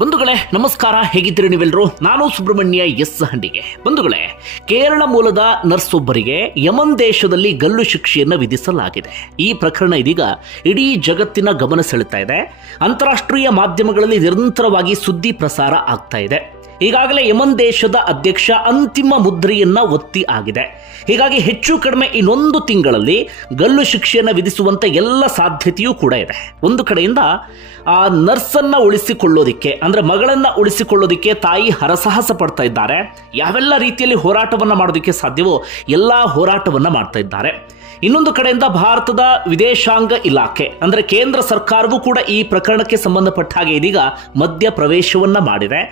ಬಂಧುಗಳೇ ನಮಸ್ಕಾರ, ಹೇಗಿದ್ದೀರಿ ನೀವೆಲ್ಲರೂ? ನಾನು ಸುಬ್ರಹ್ಮಣ್ಯ ಎಸ್ ಹಂಡಿಗೆ. ಬಂಧುಗಳೇ, ಕೇರಳ ಮೂಲದ ನರ್ಸ್ ಒಬ್ಬರಿಗೆ ಯಮನ್ ದೇಶದಲ್ಲಿ ಗಲ್ಲು ಶಿಕ್ಷೆಯನ್ನು ವಿಧಿಸಲಾಗಿದೆ. ಈ ಪ್ರಕರಣ ಇದೀಗ ಇಡೀ ಜಗತ್ತಿನ ಗಮನ ಸೆಳೆತಾ ಇದೆ. ಅಂತಾರಾಷ್ಟ್ರೀಯ ಮಾಧ್ಯಮಗಳಲ್ಲಿ ನಿರಂತರವಾಗಿ ಸುದ್ದಿ ಪ್ರಸಾರ ಆಗ್ತಾ ಇದೆ. ಈಗಾಗಲೇ ಯಮನ್ ದೇಶದ ಅಧ್ಯಕ್ಷ ಅಂತಿಮ ಮುದ್ರೆಯನ್ನ ಒತ್ತಿ ಆಗಿದೆ. ಹೀಗಾಗಿ ಹೆಚ್ಚು ಕಡಿಮೆ ಇನ್ನೊಂದು ತಿಂಗಳಲ್ಲಿ ಗಲ್ಲು ಶಿಕ್ಷೆಯನ್ನು ವಿಧಿಸುವಂತ ಎಲ್ಲ ಸಾಧ್ಯತೆಯೂ ಕೂಡ ಇದೆ. ಒಂದು ಕಡೆಯಿಂದ ಆ ನರ್ಸನ್ನ ಉಳಿಸಿಕೊಳ್ಳೋದಿಕ್ಕೆ, ಅಂದ್ರೆ ಮಗಳನ್ನ ಉಳಿಸಿಕೊಳ್ಳೋದಿಕ್ಕೆ ತಾಯಿ ಹರಸಾಹಸ ಪಡ್ತಾ ಇದ್ದಾರೆ. ಯಾವೆಲ್ಲ ರೀತಿಯಲ್ಲಿ ಹೋರಾಟವನ್ನ ಮಾಡೋದಕ್ಕೆ ಸಾಧ್ಯವೋ ಎಲ್ಲಾ ಹೋರಾಟವನ್ನ ಮಾಡ್ತಾ ಇದ್ದಾರೆ. ಇನ್ನೊಂದು ಕಡೆಯಿಂದ ಭಾರತದ ವಿದೇಶಾಂಗ ಇಲಾಖೆ ಅಂದ್ರೆ ಕೇಂದ್ರ ಸರ್ಕಾರವೂ ಕೂಡ ಈ ಪ್ರಕರಣಕ್ಕೆ ಸಂಬಂಧಪಟ್ಟ ಹಾಗೆ ಇದೀಗ ಮಧ್ಯ ಪ್ರವೇಶವನ್ನ ಮಾಡಿದೆ.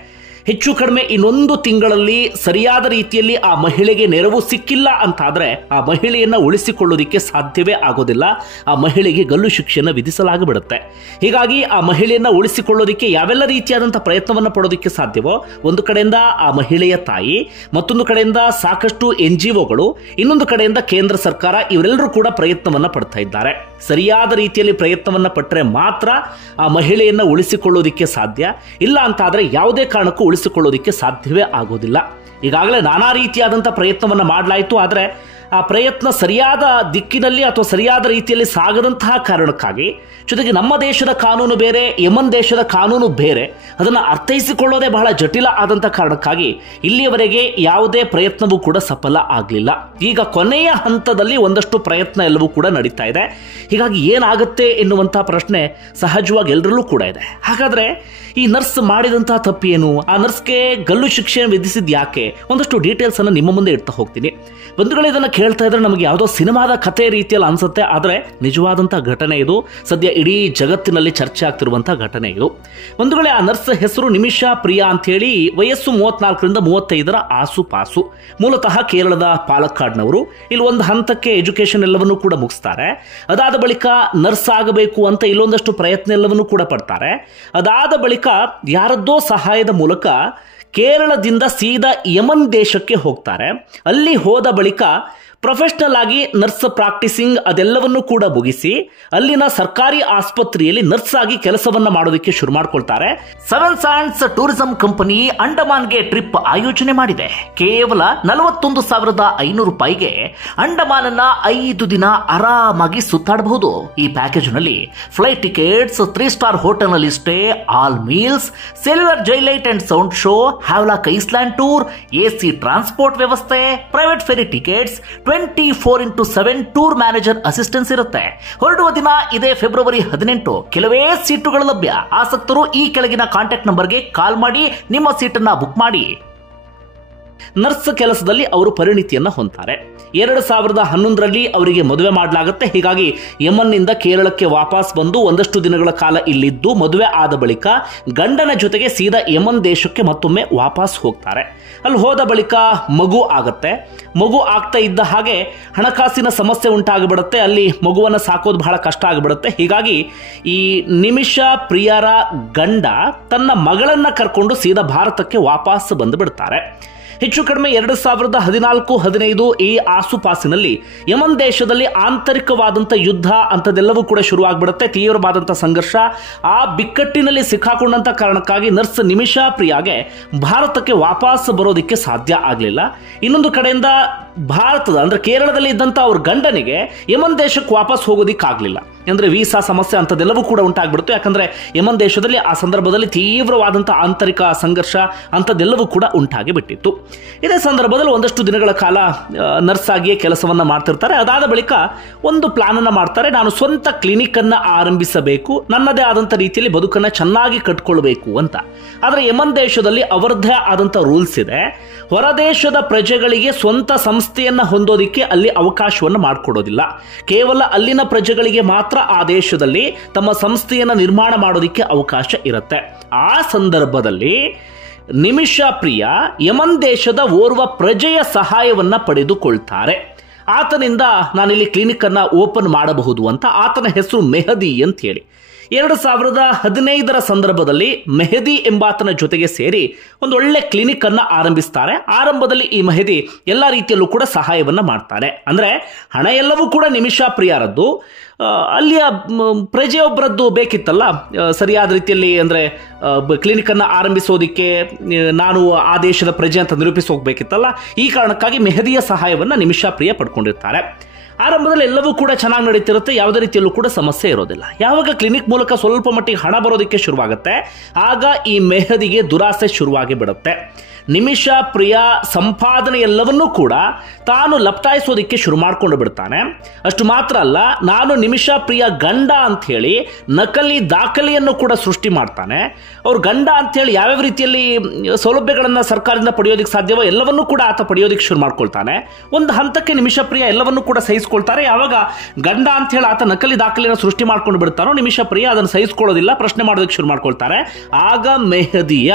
ಹೆಚ್ಚು ಕಡಿಮೆ ಇನ್ನೊಂದು ತಿಂಗಳಲ್ಲಿ ಸರಿಯಾದ ರೀತಿಯಲ್ಲಿ ಆ ಮಹಿಳೆಗೆ ನೆರವು ಸಿಕ್ಕಿಲ್ಲ ಅಂತಾದ್ರೆ ಆ ಮಹಿಳೆಯನ್ನ ಉಳಿಸಿಕೊಳ್ಳೋದಿಕ್ಕೆ ಸಾಧ್ಯವೇ ಆಗೋದಿಲ್ಲ. ಆ ಮಹಿಳೆಗೆ ಗಲ್ಲು ಶಿಕ್ಷೆಯನ್ನು ವಿಧಿಸಲಾಗಿಬಿಡುತ್ತೆ. ಹೀಗಾಗಿ ಆ ಮಹಿಳೆಯನ್ನ ಉಳಿಸಿಕೊಳ್ಳೋದಿಕ್ಕೆ ಯಾವೆಲ್ಲ ರೀತಿಯಾದಂತಹ ಪ್ರಯತ್ನವನ್ನ ಪಡೋದಿಕ್ಕೆ ಸಾಧ್ಯವೋ, ಒಂದು ಕಡೆಯಿಂದ ಆ ಮಹಿಳೆಯ ತಾಯಿ, ಮತ್ತೊಂದು ಕಡೆಯಿಂದ ಸಾಕಷ್ಟು NGOಗಳು, ಇನ್ನೊಂದು ಕಡೆಯಿಂದ ಕೇಂದ್ರ ಸರ್ಕಾರ, ಇವರೆಲ್ಲರೂ ಕೂಡ ಪ್ರಯತ್ನವನ್ನ ಪಡ್ತಾ ಇದ್ದಾರೆ. ಸರಿಯಾದ ರೀತಿಯಲ್ಲಿ ಪ್ರಯತ್ನವನ್ನ ಪಟ್ಟರೆ ಮಾತ್ರ ಆ ಮಹಿಳೆಯನ್ನ ಉಳಿಸಿಕೊಳ್ಳೋದಿಕ್ಕೆ ಸಾಧ್ಯ. ಇಲ್ಲ ಅಂತಾದ್ರೆ ಯಾವುದೇ ಕಾರಣಕ್ಕೂ ಉಳಿಸಿಕೊಳ್ಳೋದಿಕ್ಕೆ ಸಾಧ್ಯವೇ ಆಗೋದಿಲ್ಲ. ಈಗಾಗಲೇ ನಾನಾ ರೀತಿಯಾದಂತಹ ಪ್ರಯತ್ನವನ್ನ ಮಾಡಲಾಯಿತು. ಆದರೆ ಆ ಪ್ರಯತ್ನ ಸರಿಯಾದ ದಿಕ್ಕಿನಲ್ಲಿ ಅಥವಾ ಸರಿಯಾದ ರೀತಿಯಲ್ಲಿ ಸಾಗದಂತಹ ಕಾರಣಕ್ಕಾಗಿ, ಜೊತೆಗೆ ನಮ್ಮ ದೇಶದ ಕಾನೂನು ಬೇರೆ, ಯಮನ್ ದೇಶದ ಕಾನೂನು ಬೇರೆ, ಅದನ್ನು ಅರ್ಥೈಸಿಕೊಳ್ಳೋದೇ ಬಹಳ ಜಟಿಲ ಆದಂತಹ ಕಾರಣಕ್ಕಾಗಿ ಇಲ್ಲಿಯವರೆಗೆ ಯಾವುದೇ ಪ್ರಯತ್ನವೂ ಕೂಡ ಸಫಲ ಆಗಲಿಲ್ಲ. ಈಗ ಕೊನೆಯ ಹಂತದಲ್ಲಿ ಒಂದಷ್ಟು ಪ್ರಯತ್ನ ಎಲ್ಲವೂ ಕೂಡ ನಡೀತಾ ಇದೆ. ಹೀಗಾಗಿ ಏನಾಗುತ್ತೆ ಎನ್ನುವಂತಹ ಪ್ರಶ್ನೆ ಸಹಜವಾಗಿ ಎಲ್ಲರಲ್ಲೂ ಕೂಡ ಇದೆ. ಹಾಗಾದ್ರೆ ಈ ನರ್ಸ್ ಮಾಡಿದಂತಹ ತಪ್ಪೇನು? ಆ ನರ್ಸ್ಗೆ ಗಲ್ಲು ಶಿಕ್ಷೆಯನ್ನು ವಿಧಿಸಿದ್ ಯಾಕೆ? ಒಂದಷ್ಟು ಡೀಟೇಲ್ಸ್ ಅನ್ನು ನಿಮ್ಮ ಮುಂದೆ ಇಡ್ತಾ ಹೋಗ್ತೀನಿ. ಬಂಧುಗಳೇ, ಇದನ್ನು ಕೇಳ್ತಾ ಇದ್ರೆ ನಮಗೆ ಯಾವುದೋ ಸಿನಿಮಾದ ಕಥೆ ರೀತಿಯಲ್ಲಿ ಅನ್ಸುತ್ತೆ, ಆದರೆ ನಿಜವಾದಂತಹ ಘಟನೆ ಇದು. ಸದ್ಯ ಇಡೀ ಜಗತ್ತಿನಲ್ಲಿ ಚರ್ಚೆ ಆಗ್ತಿರುವಂತಹ ಘಟನೆ ಇದು. ಬಂಧುಗಳೇ, ಆ ನರ್ಸ್ ಹೆಸರು ನಿಮಿಷಾ ಪ್ರಿಯಾ ಅಂತ ಹೇಳಿ, ವಯಸ್ಸು 34ರಿಂದ 35ರ ಆಸುಪಾಸು. ಮೂಲತಃ ಕೇರಳದ ಪಾಲಕ್ಕಾಡ್ನವರು. ಇಲ್ಲಿ ಒಂದು ಹಂತಕ್ಕೆ ಎಜುಕೇಶನ್ ಎಲ್ಲವನ್ನೂ ಕೂಡ ಮುಗಿಸ್ತಾರೆ. ಅದಾದ ಬಳಿಕ ನರ್ಸ್ ಆಗಬೇಕು ಅಂತ ಇಲ್ಲೊಂದಷ್ಟು ಪ್ರಯತ್ನ ಎಲ್ಲವನ್ನೂ ಕೂಡ ಪಡ್ತಾರೆ. ಅದಾದ ಬಳಿಕ ಯಾರದ್ದೋ ಸಹಾಯದ ಮೂಲಕ ಕೇರಳದಿಂದ ಸೀದಾ ಯಮನ್ ದೇಶಕ್ಕೆ ಹೋಗ್ತಾರೆ. ಅಲ್ಲಿ ಹೋದ ಬಳಿಕ ಪ್ರೊಫೆಷನಲ್ ಆಗಿ ನರ್ಸ್ ಪ್ರಾಕ್ಟೀಸಿಂಗ್ ಅದೆಲ್ಲವನ್ನೂ ಕೂಡ ಮುಗಿಸಿ ಅಲ್ಲಿನ ಸರ್ಕಾರಿ ಆಸ್ಪತ್ರೆಯಲ್ಲಿ ನರ್ಸ್ ಆಗಿ ಕೆಲಸವನ್ನ ಮಾಡೋದಕ್ಕೆ ಶುರು ಮಾಡ್ಕೊಳ್ತಾರೆ. ಸೆವೆನ್ ಸ್ಯಾಂಡ್ಸ್ ಟೂರಿಸಂ ಕಂಪನಿ ಅಂಡಮಾನ್ಗೆ ಟ್ರಿಪ್ ಆಯೋಜನೆ ಮಾಡಿದೆ. ಕೇವಲ 41,500 ರೂಪಾಯಿಗೆ ಅಂಡಮಾನನ್ನ 5 ದಿನ ಆರಾಮಾಗಿ ಸುತ್ತಾಡಬಹುದು. ಈ ಪ್ಯಾಕೇಜ್ ನಲ್ಲಿ ಫ್ಲೈಟ್ ಟಿಕೆಟ್ಸ್, 3 ಸ್ಟಾರ್ ಹೋಟೆಲ್ ನಲ್ಲಿ stay, all meals, cellular jail light and sound show, Havelock island tour, AC transport ವ್ಯವಸ್ಥೆ, private ferry tickets, 24x7 tour manager assistance ಇರುತ್ತೆ. ಹೊರಡುವ ದಿನ ಇದೇ ಫೆಬ್ರವರಿ 18. ಕೆಲವೇ ಸೀಟುಗಳು ಲಭ್ಯ. ಆಸಕ್ತರು ಈ ಕೆಳಗಿನ ಕಾಂಟ್ಯಾಕ್ಟ್ ನಂಬರ್ಗೆ ಕಾಲ್ ಮಾಡಿ ನಿಮ್ಮ ಸೀಟನ್ನ ಬುಕ್ ಮಾಡಿ. ನರ್ಸ್ ಕೆಲಸದಲ್ಲಿ ಅವರು ಪರಿಣಿತಿಯನ್ನ ಹೊಂತಾರೆ. 2011ರಲ್ಲಿ ಅವರಿಗೆ ಮದುವೆ ಮಾಡಲಾಗುತ್ತೆ. ಹೀಗಾಗಿ ಯಮನ್ನಿಂದ ಕೇರಳಕ್ಕೆ ವಾಪಸ್ ಬಂದು ಒಂದಷ್ಟು ದಿನಗಳ ಕಾಲ ಇಲ್ಲಿದ್ದು ಮದುವೆ ಆದ ಬಳಿಕ ಗಂಡನ ಜೊತೆಗೆ ಸೀದಾ ಯಮನ್ ದೇಶಕ್ಕೆ ಮತ್ತೊಮ್ಮೆ ವಾಪಸ್ ಹೋಗ್ತಾರೆ. ಅಲ್ಲಿ ಹೋದ ಬಳಿಕ ಮಗು ಆಗತ್ತೆ. ಮಗು ಆಗ್ತಾ ಇದ್ದ ಹಾಗೆ ಹಣಕಾಸಿನ ಸಮಸ್ಯೆ ಉಂಟಾಗಿಬಿಡುತ್ತೆ. ಅಲ್ಲಿ ಮಗುವನ್ನು ಸಾಕೋದು ಬಹಳ ಕಷ್ಟ ಆಗಿಬಿಡುತ್ತೆ. ಹೀಗಾಗಿ ಈ ನಿಮಿಷಾ ಪ್ರಿಯಾರ ಗಂಡ ತನ್ನ ಮಗಳನ್ನ ಕರ್ಕೊಂಡು ಸೀದಾ ಭಾರತಕ್ಕೆ ವಾಪಸ್ ಬಂದು ಬಿಡ್ತಾರೆ. ಹೆಚ್ಚು ಕಡಿಮೆ 2014-15 ಈ ಆಸುಪಾಸಿನಲ್ಲಿ ಯಮನ್ ದೇಶದಲ್ಲಿ ಆಂತರಿಕವಾದಂಥ ಯುದ್ಧ ಅಂಥದ್ದೆಲ್ಲವೂ ಕೂಡ ಶುರುವಾಗ್ಬಿಡುತ್ತೆ. ತೀವ್ರವಾದಂಥ ಸಂಘರ್ಷ. ಆ ಬಿಕ್ಕಟ್ಟಿನಲ್ಲಿ ಸಿಕ್ಕಾಕೊಂಡಂಥ ಕಾರಣಕ್ಕಾಗಿ ನರ್ಸ್ ನಿಮಿಷಾ ಪ್ರಿಯಾಗೆ ಭಾರತಕ್ಕೆ ವಾಪಸ್ ಬರೋದಕ್ಕೆ ಸಾಧ್ಯ ಆಗಲಿಲ್ಲ. ಇನ್ನೊಂದು ಕಡೆಯಿಂದ ಭಾರತದ ಅಂದ್ರೆ ಕೇರಳದಲ್ಲಿ ಇದ್ದಂಥ ಅವ್ರ ಗಂಡನಿಗೆ ಯಮನ್ ದೇಶಕ್ಕೆ ವಾಪಸ್ ಹೋಗೋದಿಕ್ಕಾಗಲಿಲ್ಲ. ಅಂದ್ರೆ ವೀಸಾ ಸಮಸ್ಯೆ ಅಂಥದ್ದೆಲ್ಲವೂ ಕೂಡ ಉಂಟಾಗ್ಬಿಡ್ತು. ಯಾಕಂದ್ರೆ ಯಮನ್ ದೇಶದಲ್ಲಿ ಆ ಸಂದರ್ಭದಲ್ಲಿ ತೀವ್ರವಾದಂಥ ಆಂತರಿಕ ಸಂಘರ್ಷ ಅಂಥದ್ದೆಲ್ಲವೂ ಕೂಡ ಉಂಟಾಗಿ ಬಿಟ್ಟಿತ್ತು. ಇದೇ ಸಂದರ್ಭದಲ್ಲಿ ಒಂದಷ್ಟು ದಿನಗಳ ಕಾಲ ನರ್ಸ್ ಆಗಿಯೇ ಕೆಲಸವನ್ನ ಮಾಡ್ತಿರ್ತಾರೆ. ಅದಾದ ಬಳಿಕ ಒಂದು ಪ್ಲಾನ್ ಅನ್ನ ಮಾಡ್ತಾರೆ. ನಾನು ಸ್ವಂತ ಕ್ಲಿನಿಕ್ ಅನ್ನ ಆರಂಭಿಸಬೇಕು, ನನ್ನದೇ ಆದಂಥ ರೀತಿಯಲ್ಲಿ ಬದುಕನ್ನ ಚೆನ್ನಾಗಿ ಕಟ್ಕೊಳ್ಬೇಕು ಅಂತ. ಆದ್ರೆ ಯಮನ್ ದೇಶದಲ್ಲಿ ಅವರದ್ದೇ ಆದಂಥ ರೂಲ್ಸ್ ಇದೆ. ಹೊರದೇಶದ ಪ್ರಜೆಗಳಿಗೆ ಸ್ವಂತ ಸಂಸ್ಥೆಯನ್ನ ಹೊಂದೋದಿಕ್ಕೆ ಅಲ್ಲಿ ಅವಕಾಶವನ್ನು ಮಾಡಿಕೊಡೋದಿಲ್ಲ. ಕೇವಲ ಅಲ್ಲಿನ ಪ್ರಜೆಗಳಿಗೆ ಮಾತ್ರ ಆ ದೇಶದಲ್ಲಿ ತಮ್ಮ ಸಂಸ್ಥೆಯನ್ನ ನಿರ್ಮಾಣ ಮಾಡೋದಿಕ್ಕೆ ಅವಕಾಶ ಇರುತ್ತೆ. ಆ ಸಂದರ್ಭದಲ್ಲಿ ನಿಮಿಷಾ ಪ್ರಿಯಾ ಯಮನ್ ದೇಶದ ಓರ್ವ ಪ್ರಜೆಯ ಸಹಾಯವನ್ನ ಪಡೆದುಕೊಳ್ತಾರೆ. ಆತನಿಂದ ನಾನಿಲ್ಲಿ ಕ್ಲಿನಿಕ್ ಅನ್ನ ಓಪನ್ ಮಾಡಬಹುದು ಅಂತ. ಆತನ ಹೆಸರು ಮೆಹದಿ ಅಂತ ಹೇಳಿ. 2015 ಸಂದರ್ಭದಲ್ಲಿ ಮೆಹದಿ ಎಂಬಾತನ ಜೊತೆಗೆ ಸೇರಿ ಒಂದು ಒಳ್ಳೆ ಕ್ಲಿನಿಕ್ ಅನ್ನ ಆರಂಭಿಸ್ತಾರೆ. ಆರಂಭದಲ್ಲಿ ಈ ಮೆಹದಿ ಎಲ್ಲ ರೀತಿಯಲ್ಲೂ ಕೂಡ ಸಹಾಯವನ್ನ ಮಾಡ್ತಾನೆ. ಅಂದ್ರೆ ಹಣ ಎಲ್ಲವೂ ಕೂಡ ನಿಮಿಷಾ ಪ್ರಿಯಾರದ್ದು. ಅಲ್ಲಿಯ ಪ್ರಜೆಯೊಬ್ಬರದ್ದು ಬೇಕಿತ್ತಲ್ಲ ಸರಿಯಾದ ರೀತಿಯಲ್ಲಿ, ಅಂದರೆ ಕ್ಲಿನಿಕ್ ಅನ್ನು ಆರಂಭಿಸೋದಿಕ್ಕೆ ನಾನು ಆ ದೇಶದ ಪ್ರಜೆ ಅಂತ ನಿರೂಪಿಸಿ ಹೋಗ್ಬೇಕಿತ್ತಲ್ಲ. ಈ ಕಾರಣಕ್ಕಾಗಿ ಮೆಹದಿಯ ಸಹಾಯವನ್ನು ನಿಮಿಷಾ ಪ್ರಿಯ ಪಡ್ಕೊಂಡಿರ್ತಾರೆ. ಆರಂಭದಲ್ಲಿ ಎಲ್ಲವೂ ಕೂಡ ಚೆನ್ನಾಗಿ ನಡೀತಿರುತ್ತೆ, ಯಾವುದೇ ರೀತಿಯಲ್ಲೂ ಕೂಡ ಸಮಸ್ಯೆ ಇರೋದಿಲ್ಲ. ಯಾವಾಗ ಕ್ಲಿನಿಕ್ ಮೂಲಕ ಸ್ವಲ್ಪ ಮಟ್ಟಿಗೆ ಹಣ ಬರೋದಕ್ಕೆ ಶುರುವಾಗುತ್ತೆ, ಆಗ ಈ ಮೆಹದಿಗೆ ದುರಾಸೆ ಶುರುವಾಗಿ ಬಿಡುತ್ತೆ. ನಿಮಿಷಾ ಪ್ರಿಯ ಸಂಪಾದನೆ ಎಲ್ಲವನ್ನೂ ಕೂಡ ತಾನು ಲಪ್ಟಾಯಿಸೋದಿಕ್ಕೆ ಶುರು ಮಾಡ್ಕೊಂಡು ಬಿಡ್ತಾನೆ. ಅಷ್ಟು ಮಾತ್ರ ಅಲ್ಲ, ನಾನು ನಿಮಿಷಾ ಪ್ರಿಯ ಗಂಡ ಅಂತ ಹೇಳಿ ನಕಲಿ ದಾಖಲೆಯನ್ನು ಕೂಡ ಸೃಷ್ಟಿ ಮಾಡ್ತಾನೆ. ಅವ್ರ ಗಂಡ ಅಂತೇಳಿ ಯಾವ್ಯಾವ ರೀತಿಯಲ್ಲಿ ಸೌಲಭ್ಯಗಳನ್ನು ಸರ್ಕಾರದಿಂದ ಪಡೆಯೋದಕ್ಕೆ ಸಾಧ್ಯವೋ ಎಲ್ಲವನ್ನೂ ಕೂಡ ಆತ ಪಡೆಯೋದಕ್ಕೆ ಶುರು ಮಾಡ್ಕೊಳ್ತಾನೆ. ಒಂದು ಹಂತಕ್ಕೆ ನಿಮಿಷಾ ಪ್ರಿಯ ಎಲ್ಲವನ್ನೂ ಕೂಡ ಸಹಿಸ್ಕೊಳ್ತಾರೆ. ಯಾವಾಗ ಗಂಡ ಅಂತ ಹೇಳಿ ಆತ ನಕಲಿ ದಾಖಲೆಯನ್ನು ಸೃಷ್ಟಿ ಮಾಡ್ಕೊಂಡು ಬಿಡ್ತಾನೋ, ನಿಮಿಷಾ ಪ್ರಿಯ ಅದನ್ನು ಸಹಿಸ್ಕೊಳ್ಳೋದಿಲ್ಲ, ಪ್ರಶ್ನೆ ಮಾಡೋದಕ್ಕೆ ಶುರು ಮಾಡ್ಕೊಳ್ತಾರೆ. ಆಗ ಮೆಹದಿಯ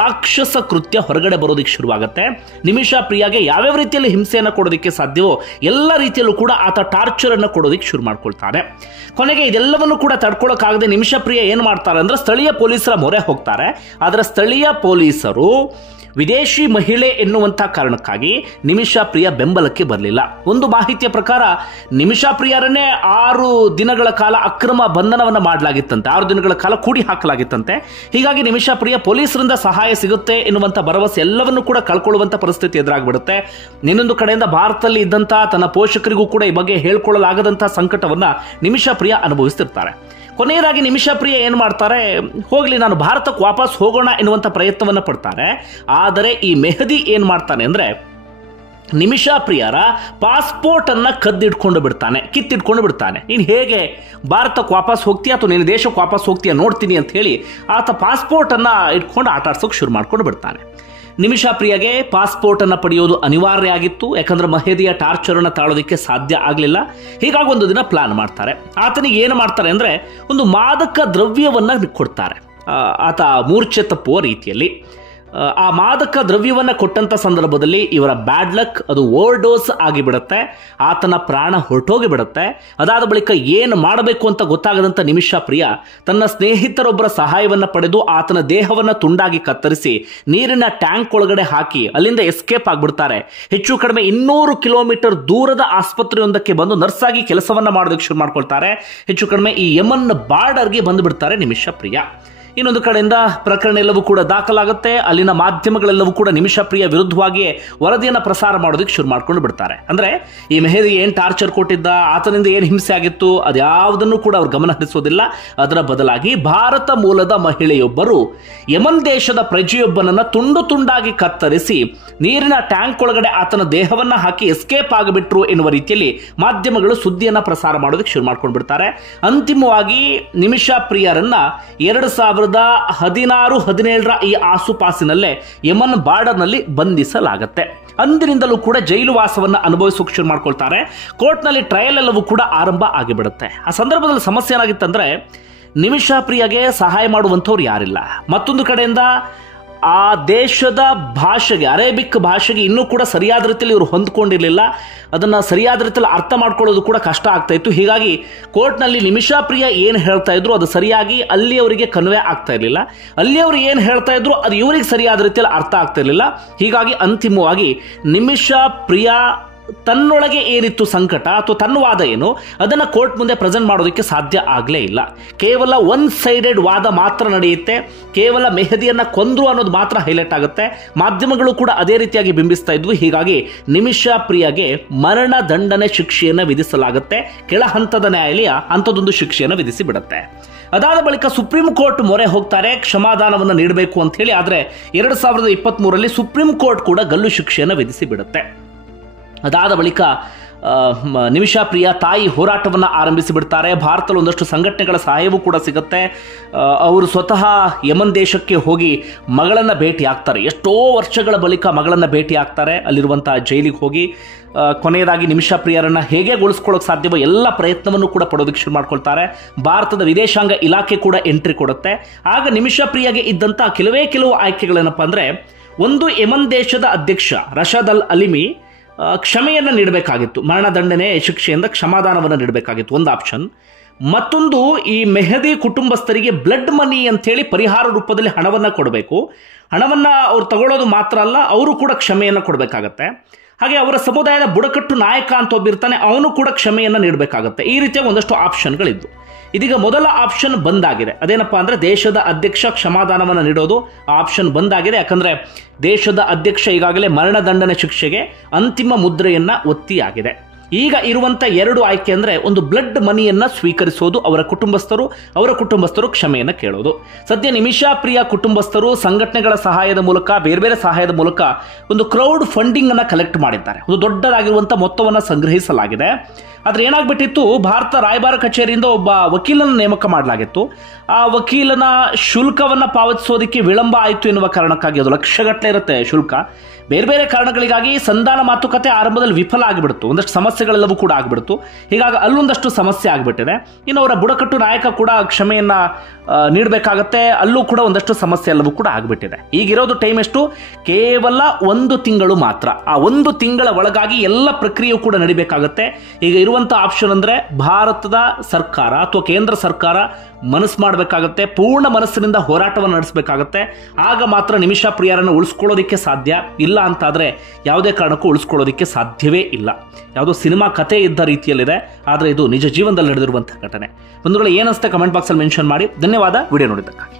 ರಾಕ್ಷಸ ಕೃತ್ಯ ಹೊರಗಡೆ ಬರೋದಕ್ಕೆ ಶುರುವಾಗುತ್ತೆ. ನಿಮಿಷಾ ಪ್ರಿಯಾಗೆ ಯಾವ್ಯಾವ ರೀತಿಯಲ್ಲಿ ಹಿಂಸೆಯನ್ನು ಕೊಡೋದಕ್ಕೆ ಸಾಧ್ಯವೋ ಎಲ್ಲ ರೀತಿಯಲ್ಲೂ ಕೂಡ ಆತ ಟಾರ್ಚರ್ ಅನ್ನು ಕೊಡೋದಕ್ಕೆ ಶುರು ಮಾಡ್ಕೊಳ್ತಾನೆ. ಕೊನೆಗೆ ಇದೆಲ್ಲವನ್ನು ಕೂಡ ತಡ್ಕೊಳ್ಳೋಕ್ಕಾಗದೆ ನಿಮಿಷಾ ಪ್ರಿಯ ಏನ್ ಮಾಡ್ತಾರೆ ಅಂದ್ರೆ ಸ್ಥಳೀಯ ಪೊಲೀಸರ ಮೊರೆ ಹೋಗ್ತಾರೆ. ಆದರೆ ಸ್ಥಳೀಯ ಪೊಲೀಸರು ವಿದೇಶಿ ಮಹಿಳೆ ಎನ್ನುವಂಥ ಕಾರಣಕ್ಕಾಗಿ ನಿಮಿಷಾ ಪ್ರಿಯ ಬೆಂಬಲಕ್ಕೆ ಬರಲಿಲ್ಲ. ಒಂದು ಮಾಹಿತಿಯ ಪ್ರಕಾರ ನಿಮಿಷಾ ಪ್ರಿಯರನ್ನೇ 6 ದಿನಗಳ ಕಾಲ ಅಕ್ರಮ ಬಂಧನವನ್ನು ಮಾಡಲಾಗಿತ್ತಂತೆ, 6 ದಿನಗಳ ಕಾಲ ಕೂಡಿ ಹಾಕಲಾಗಿತ್ತಂತೆ. ಹೀಗಾಗಿ ನಿಮಿಷಾ ಪ್ರಿಯ ಪೊಲೀಸರಿಂದ ಸಹಾಯ ಸಿಗುತ್ತೆ ಎನ್ನುವಂಥ ಭರವಸೆ ಎಲ್ಲವನ್ನೂ ಕೂಡ ಕಳ್ಕೊಳ್ಳುವಂಥ ಪರಿಸ್ಥಿತಿ ಎದುರಾಗ್ಬಿಡುತ್ತೆ. ಇನ್ನೊಂದು ಕಡೆಯಿಂದ ಭಾರತದಲ್ಲಿ ಇದ್ದಂಥ ತನ್ನ ಪೋಷಕರಿಗೂ ಕೂಡ ಈ ಬಗ್ಗೆ ಹೇಳ್ಕೊಳ್ಳಲಾಗದಂತಹ ಸಂಕಟವನ್ನ ನಿಮಿಷಾ ಪ್ರಿಯ ಅನುಭವಿಸ್ತಿರ್ತಾರೆ. ಕೊನೆಯದಾಗಿ ನಿಮಿಷಾ ಪ್ರಿಯ ಏನ್ ಮಾಡ್ತಾರೆ, ಹೋಗ್ಲಿ ನಾನು ಭಾರತಕ್ಕೆ ವಾಪಸ್ ಹೋಗೋಣ ಎನ್ನುವಂಥ ಪ್ರಯತ್ನವನ್ನ ಪಡ್ತಾರೆ. ಆದರೆ ಈ ಮೆಹದಿ ಏನ್ ಮಾಡ್ತಾನೆ ಅಂದ್ರೆ ನಿಮಿಷಾ ಪ್ರಿಯರ ಪಾಸ್ಪೋರ್ಟ್ ಅನ್ನ ಕದ್ದಿಡ್ಕೊಂಡು ಬಿಡ್ತಾನೆ, ಕಿತ್ತಿಡ್ಕೊಂಡು ಬಿಡ್ತಾನೆ. ನೀನು ಹೇಗೆ ಭಾರತಕ್ಕೆ ವಾಪಸ್ ಹೋಗ್ತೀಯ ಅಥವಾ ನಿನ್ನ ದೇಶಕ್ಕೆ ವಾಪಸ್ ಹೋಗ್ತೀಯ ನೋಡ್ತೀನಿ ಅಂತ ಹೇಳಿ ಆತ ಪಾಸ್ಪೋರ್ಟ್ ಅನ್ನ ಇಟ್ಕೊಂಡು ಆಟ ಆಡ್ಸೋಕೆ ಶುರು ಮಾಡ್ಕೊಂಡು ಬಿಡ್ತಾನೆ. ನಿಮಿಷಾ ಪ್ರಿಯಗೆ ಪಾಸ್ಪೋರ್ಟ್ ಅನ್ನು ಪಡೆಯೋದು ಅನಿವಾರ್ಯ ಆಗಿತ್ತು, ಯಾಕಂದ್ರೆ ಮೆಹದಿಯ ಟಾರ್ಚರ್ ಅನ್ನು ತಾಳೋದಕ್ಕೆ ಸಾಧ್ಯ ಆಗಲಿಲ್ಲ. ಹೀಗಾಗಿ ಒಂದು ದಿನ ಪ್ಲಾನ್ ಮಾಡ್ತಾರೆ. ಆತನಿಗೆ ಏನು ಮಾಡ್ತಾರೆ ಅಂದ್ರೆ ಒಂದು ಮಾದಕ ದ್ರವ್ಯವನ್ನ ಕೊಡ್ತಾರೆ, ಆತ ಮೂರ್ಛೆ ತಪ್ಪುವ ರೀತಿಯಲ್ಲಿ. ಆ ಮಾದಕ ದ್ರವ್ಯವನ್ನ ಕೊಟ್ಟಂತ ಸಂದರ್ಭದಲ್ಲಿ ಇವರ ಬ್ಯಾಡ್ ಲಕ್ ಅದು ಓವರ್ಡೋಸ್ ಆಗಿಬಿಡುತ್ತೆ, ಆತನ ಪ್ರಾಣ ಹೊರಟೋಗಿ ಬಿಡುತ್ತೆ. ಅದಾದ ಬಳಿಕ ಏನು ಮಾಡಬೇಕು ಅಂತ ಗೊತ್ತಾಗದಂತ ನಿಮಿಷಾ ಪ್ರಿಯ ತನ್ನ ಸ್ನೇಹಿತರೊಬ್ಬರ ಸಹಾಯವನ್ನ ಪಡೆದು ಆತನ ದೇಹವನ್ನ ತುಂಡಾಗಿ ಕತ್ತರಿಸಿ ನೀರಿನ ಟ್ಯಾಂಕ್ ಒಳಗಡೆ ಹಾಕಿ ಅಲ್ಲಿಂದ ಎಸ್ಕೇಪ್ ಆಗ್ಬಿಡ್ತಾರೆ. ಹೆಚ್ಚು ಕಡಿಮೆ 200 ಕಿಲೋಮೀಟರ್ ದೂರದ ಆಸ್ಪತ್ರೆಯೊಂದಕ್ಕೆ ಬಂದು ನರ್ಸ್ ಆಗಿ ಕೆಲಸವನ್ನ ಮಾಡೋದಕ್ಕೆ ಶುರು ಮಾಡ್ಕೊಳ್ತಾರೆ. ಹೆಚ್ಚು ಕಡಿಮೆ ಈ ಯಮನ್ ಬಾರ್ಡರ್ಗೆ ಬಂದು ಬಿಡ್ತಾರೆ ನಿಮಿಷಾ ಪ್ರಿಯ. ಇನ್ನೊಂದು ಕಡೆಯಿಂದ ಪ್ರಕರಣ ಎಲ್ಲವೂ ಕೂಡ ದಾಖಲಾಗುತ್ತೆ. ಅಲ್ಲಿನ ಮಾಧ್ಯಮಗಳೆಲ್ಲವೂ ಕೂಡ ನಿಮಿಷಾ ಪ್ರಿಯ ವಿರುದ್ಧವಾಗಿ ವರದಿಯನ್ನು ಪ್ರಸಾರ ಮಾಡೋದಕ್ಕೆ ಶುರು ಮಾಡ್ಕೊಂಡು ಬಿಡ್ತಾರೆ. ಅಂದ್ರೆ ಈ ಮೆಹದಿ ಏನ್ ಟಾರ್ಚರ್ ಕೊಟ್ಟಿದ್ದ, ಆತನಿಂದ ಏನು ಹಿಂಸೆ ಆಗಿತ್ತು, ಅದ್ಯಾವುದನ್ನು ಕೂಡ ಅವ್ರು ಗಮನ ಹರಿಸೋದಿಲ್ಲ. ಅದರ ಬದಲಾಗಿ ಭಾರತ ಮೂಲದ ಮಹಿಳೆಯೊಬ್ಬರು ಯಮನ್ ದೇಶದ ಪ್ರಜೆಯೊಬ್ಬನನ್ನ ತುಂಡು ತುಂಡಾಗಿ ಕತ್ತರಿಸಿ ನೀರಿನ ಟ್ಯಾಂಕ್ ಒಳಗಡೆ ಆತನ ದೇಹವನ್ನ ಹಾಕಿ ಎಸ್ಕೇಪ್ ಆಗಿಬಿಟ್ರು ಎನ್ನುವ ರೀತಿಯಲ್ಲಿ ಮಾಧ್ಯಮಗಳು ಸುದ್ದಿಯನ್ನ ಪ್ರಸಾರ ಮಾಡೋದಕ್ಕೆ ಶುರು ಮಾಡ್ಕೊಂಡು ಬಿಡ್ತಾರೆ. ಅಂತಿಮವಾಗಿ ನಿಮಿಷಾ ಪ್ರಿಯರನ್ನ 2016-17 ಈ ಆಸುಪಾಸಿನಲ್ಲೇ ಯಮನ್ ಬಾರ್ಡರ್ ನಲ್ಲಿ ಬಂಧಿಸಲಾಗುತ್ತೆ. ಅಂದಿನಿಂದಲೂ ಕೂಡ ಜೈಲು ವಾಸವನ್ನು ಅನುಭವಿಸೋಕೆ ಶುರು ಮಾಡ್ಕೊಳ್ತಾರೆ. ಕೋರ್ಟ್ನಲ್ಲಿ ಟ್ರಯಲ್ ಎಲ್ಲವೂ ಕೂಡ ಆರಂಭ ಆಗಿಬಿಡುತ್ತೆ. ಆ ಸಂದರ್ಭದಲ್ಲಿ ಸಮಸ್ಯೆ ಏನಾಗಿತ್ತಂದ್ರೆ ನಿಮಿಷಾ ಪ್ರಿಯಗೆ ಸಹಾಯ ಮಾಡುವಂಥವ್ರು ಯಾರಿಲ್ಲ. ಮತ್ತೊಂದು ಕಡೆಯಿಂದ ಆ ದೇಶದ ಭಾಷೆಗೆ, ಅರೇಬಿಕ್ ಭಾಷೆಗೆ ಇನ್ನೂ ಕೂಡ ಸರಿಯಾದ ರೀತಿಯಲ್ಲಿ ಇವರು ಹೊಂದ್ಕೊಂಡಿರಲಿಲ್ಲ. ಅದನ್ನು ಸರಿಯಾದ ರೀತಿಯಲ್ಲಿ ಅರ್ಥ ಮಾಡ್ಕೊಳ್ಳೋದು ಕೂಡ ಕಷ್ಟ ಆಗ್ತಾ ಇತ್ತು. ಹೀಗಾಗಿ ಕೋರ್ಟ್ನಲ್ಲಿ ನಿಮಿಷಾ ಪ್ರಿಯ ಏನು ಹೇಳ್ತಾ ಇದ್ರು ಅದು ಸರಿಯಾಗಿ ಅಲ್ಲಿಯವರಿಗೆ ಕನ್ವೆ ಆಗ್ತಾ ಇರಲಿಲ್ಲ. ಅಲ್ಲಿಯವರು ಏನು ಹೇಳ್ತಾ ಇದ್ರು ಅದು ಇವರಿಗೆ ಸರಿಯಾದ ರೀತಿಯಲ್ಲಿ ಅರ್ಥ ಆಗ್ತಾ ಇರಲಿಲ್ಲ. ಹೀಗಾಗಿ ಅಂತಿಮವಾಗಿ ನಿಮಿಷಾ ಪ್ರಿಯ ತನ್ನೊಳಗೆ ಏನಿತ್ತು ಸಂಕಟ ಅಥವಾ ತನ್ನ ವಾದ ಏನು ಅದನ್ನು ಕೋರ್ಟ್ ಮುಂದೆ ಪ್ರೆಸೆಂಟ್ ಮಾಡೋದಕ್ಕೆ ಸಾಧ್ಯ ಆಗಲೇ ಇಲ್ಲ. ಕೇವಲ ಒನ್ ಸೈಡೆಡ್ ವಾದ ಮಾತ್ರ ನಡೆಯುತ್ತೆ. ಕೇವಲ ಮೆಹದಿಯನ್ನ ಕೊಂದ್ರು ಅನ್ನೋದು ಮಾತ್ರ ಹೈಲೈಟ್ ಆಗುತ್ತೆ. ಮಾಧ್ಯಮಗಳು ಕೂಡ ಅದೇ ರೀತಿಯಾಗಿ ಬಿಂಬಿಸ್ತಾ ಇದ್ವು. ಹೀಗಾಗಿ ನಿಮಿಷಾ ಪ್ರಿಯಗೆ ಮರಣ ದಂಡನೆ ಶಿಕ್ಷೆಯನ್ನು ವಿಧಿಸಲಾಗುತ್ತೆ. ಕೆಳ ಹಂತದ ನ್ಯಾಯಾಲಯ ಅಂಥದ್ದೊಂದು ಶಿಕ್ಷೆಯನ್ನು ವಿಧಿಸಿ ಬಿಡುತ್ತೆ. ಅದಾದ ಬಳಿಕ ಸುಪ್ರೀಂ ಕೋರ್ಟ್ ಮೊರೆ ಹೋಗ್ತಾರೆ ಕ್ಷಮಾದಾನವನ್ನು ನೀಡಬೇಕು ಅಂತ ಹೇಳಿ. ಆದರೆ 2023 ಸುಪ್ರೀಂ ಕೋರ್ಟ್ ಕೂಡ ಗಲ್ಲು ಶಿಕ್ಷೆಯನ್ನು ವಿಧಿಸಿ ಬಿಡುತ್ತೆ. ಅದಾದ ಬಳಿಕ ನಿಮಿಷಾ ಪ್ರಿಯ ತಾಯಿ ಹೋರಾಟವನ್ನು ಆರಂಭಿಸಿ ಬಿಡ್ತಾರೆ. ಭಾರತದಲ್ಲಿ ಒಂದಷ್ಟು ಸಂಘಟನೆಗಳ ಸಹಾಯವೂ ಕೂಡ ಸಿಗುತ್ತೆ. ಅವರು ಸ್ವತಃ ಯಮನ್ ದೇಶಕ್ಕೆ ಹೋಗಿ ಮಗಳನ್ನು ಭೇಟಿ ಆಗ್ತಾರೆ. ಎಷ್ಟೋ ವರ್ಷಗಳ ಬಳಿಕ ಮಗಳನ್ನು ಭೇಟಿ ಆಗ್ತಾರೆ. ಅಲ್ಲಿರುವಂತಹ ಜೈಲಿಗೆ ಹೋಗಿ ಕೊನೆಯದಾಗಿ ನಿಮಿಷಾ ಪ್ರಿಯರನ್ನ ಹೇಗೆ ಉಳಿಸ್ಕೊಳ್ಳೋಕೆ ಸಾಧ್ಯವೋ ಎಲ್ಲ ಪ್ರಯತ್ನವನ್ನು ಕೂಡ ಪಡೋದಕ್ಕೆ ಶುರು ಮಾಡ್ಕೊಳ್ತಾರೆ. ಭಾರತದ ವಿದೇಶಾಂಗ ಇಲಾಖೆ ಕೂಡ ಎಂಟ್ರಿ ಕೊಡುತ್ತೆ. ಆಗ ನಿಮಿಷಾ ಪ್ರಿಯಗೆ ಇದ್ದಂಥ ಕೆಲವು ಆಯ್ಕೆಗಳೇನಪ್ಪ ಅಂದರೆ, ಒಂದು ಯಮನ್ ದೇಶದ ಅಧ್ಯಕ್ಷ ರಶದ್ ಅಲ್ ಅಲಿಮಿ ಕ್ಷಮೆಯನ್ನು ನೀಡಬೇಕಾಗಿತ್ತು, ಮರಣದಂಡನೆ ಶಿಕ್ಷೆಯಿಂದ ಕ್ಷಮಾದಾನವನ್ನು ನೀಡಬೇಕಾಗಿತ್ತು, ಒಂದು ಆಪ್ಷನ್. ಮತ್ತೊಂದು, ಈ ಮೆಹದಿ ಕುಟುಂಬಸ್ಥರಿಗೆ ಬ್ಲಡ್ ಮನಿ ಅಂತೇಳಿ ಪರಿಹಾರ ರೂಪದಲ್ಲಿ ಹಣವನ್ನು ಕೊಡಬೇಕು. ಹಣವನ್ನು ಅವ್ರು ತಗೊಳ್ಳೋದು ಮಾತ್ರ ಅಲ್ಲ, ಅವರು ಕೂಡ ಕ್ಷಮೆಯನ್ನು ಕೊಡಬೇಕಾಗತ್ತೆ. ಹಾಗೆ ಅವರ ಸಮುದಾಯದ ಬುಡಕಟ್ಟು ನಾಯಕ ಅಂತ ಒಬ್ಬಿರ್ತಾನೆ, ಅವನು ಕೂಡ ಕ್ಷಮೆಯನ್ನು ನೀಡಬೇಕಾಗತ್ತೆ. ಈ ರೀತಿಯ ಒಂದಷ್ಟು ಆಪ್ಷನ್ಗಳಿದ್ದು, ಇದೀಗ ಮೊದಲ ಆಪ್ಷನ್ ಬಂದಾಗಿದೆ. ಅದೇನಪ್ಪ ಅಂದರೆ ದೇಶದ ಅಧ್ಯಕ್ಷ ಕ್ಷಮಾದಾನವನ್ನು ನೀಡೋದು. ಆ ಆಪ್ಷನ್ ಬಂದಾಗಿದೆ. ಯಾಕಂದರೆ ದೇಶದ ಅಧ್ಯಕ್ಷ ಈಗಾಗಲೇ ಮರಣದಂಡನೆ ಶಿಕ್ಷೆಗೆ ಅಂತಿಮ ಮುದ್ರೆಯನ್ನು ಒತ್ತಿಯಾಗಿದೆ. ಈಗ ಇರುವಂಥ ಎರಡು ಆಯ್ಕೆ ಅಂದರೆ, ಒಂದು ಬ್ಲಡ್ ಮನಿಯನ್ನು ಸ್ವೀಕರಿಸೋದು, ಅವರ ಕುಟುಂಬಸ್ಥರು ಕ್ಷಮೆಯನ್ನು ಕೇಳೋದು. ಸದ್ಯ ನಿಮಿಷಾ ಪ್ರಿಯ ಕುಟುಂಬಸ್ಥರು ಸಂಘಟನೆಗಳ ಸಹಾಯದ ಮೂಲಕ, ಬೇರೆ ಬೇರೆ ಸಹಾಯದ ಮೂಲಕ ಒಂದು ಕ್ರೌಡ್ ಫಂಡಿಂಗ್ ಅನ್ನು ಕಲೆಕ್ಟ್ ಮಾಡಿದ್ದಾರೆ. ಒಂದು ದೊಡ್ಡದಾಗಿರುವಂಥ ಮೊತ್ತವನ್ನು ಸಂಗ್ರಹಿಸಲಾಗಿದೆ. ಆದರೆ ಏನಾಗ್ಬಿಟ್ಟಿತ್ತು, ಭಾರತ ರಾಯಭಾರ ಕಚೇರಿಯಿಂದ ಒಬ್ಬ ವಕೀಲನ ನೇಮಕ ಮಾಡಲಾಗಿತ್ತು. ಆ ವಕೀಲನ ಶುಲ್ಕವನ್ನು ಪಾವತಿಸೋದಕ್ಕೆ ವಿಳಂಬ ಆಯಿತು ಎನ್ನುವ ಕಾರಣಕ್ಕಾಗಿ, ಅದು ಲಕ್ಷಗಟ್ಟಲೆ ಇರುತ್ತೆ ಶುಲ್ಕ, ಬೇರೆ ಬೇರೆ ಕಾರಣಗಳಿಗಾಗಿ ಸಂಧಾನ ಮಾತುಕತೆ ಆರಂಭದಲ್ಲಿ ವಿಫಲ ಆಗಿಬಿಡ್ತು. ಒಂದಷ್ಟು ಸಮಸ್ಯೆಗಳೆಲ್ಲವೂ ಕೂಡ ಆಗಿಬಿಡ್ತು. ಹೀಗಾಗಿ ಅಲ್ಲೊಂದಷ್ಟು ಸಮಸ್ಯೆ ಆಗಿಬಿಟ್ಟಿದೆ. ಇನ್ನು ಅವರ ಬುಡಕಟ್ಟು ನಾಯಕ ಕೂಡ ಕ್ಷಮೆಯನ್ನು ನೀಡಬೇಕಾಗತ್ತೆ. ಅಲ್ಲೂ ಕೂಡ ಒಂದಷ್ಟು ಸಮಸ್ಯೆ ಎಲ್ಲವೂ ಕೂಡ ಆಗಿಬಿಟ್ಟಿದೆ. ಈಗಿರೋದು ಟೈಮ್ ಎಷ್ಟು? ಕೇವಲ 1 ತಿಂಗಳು ಮಾತ್ರ. ಆ 1 ತಿಂಗಳ ಒಳಗಾಗಿ ಎಲ್ಲ ಪ್ರಕ್ರಿಯೆಯೂ ಕೂಡ ನಡಿಬೇಕಾಗತ್ತೆ. ಈಗ ಇರುವಂಥ ಆಪ್ಷನ್ ಅಂದರೆ ಭಾರತದ ಸರ್ಕಾರ ಅಥವಾ ಕೇಂದ್ರ ಸರ್ಕಾರ ಮನಸ್ಸು ಮಾಡಬೇಕಾಗತ್ತೆ, ಪೂರ್ಣ ಮನಸ್ಸಿನಿಂದ ಹೋರಾಟವನ್ನು ನಡೆಸಬೇಕಾಗತ್ತೆ. ಆಗ ಮಾತ್ರ ನಿಮಿಷಾ ಪ್ರಿಯರನ್ನು ಉಳಿಸ್ಕೊಳ್ಳೋದಕ್ಕೆ ಸಾಧ್ಯ. ಇಲ್ಲ ಅಂತಾದರೆ ಯಾವುದೇ ಕಾರಣಕ್ಕೂ ಉಳಿಸ್ಕೊಳ್ಳೋದಕ್ಕೆ ಸಾಧ್ಯವೇ ಇಲ್ಲ. ಯಾವುದೋ ಸಿನಿಮಾ ಕಥೆ ಇದ್ದ ರೀತಿಯಲ್ಲಿದೆ, ಆದರೆ ಇದು ನಿಜ ಜೀವನದಲ್ಲಿ ನಡೆದಿರುವಂಥ ಘಟನೆ. ಬಂಧುಗಳೇ, ಏನನ್ಸುತ್ತೆ ಕಮೆಂಟ್ ಬಾಕ್ಸಲ್ಲಿ ಮೆನ್ಷನ್ ಮಾಡಿ. ಧನ್ಯವಾದ ವಿಡಿಯೋ ನೋಡಿದ್ದಕ್ಕಾಗಿ.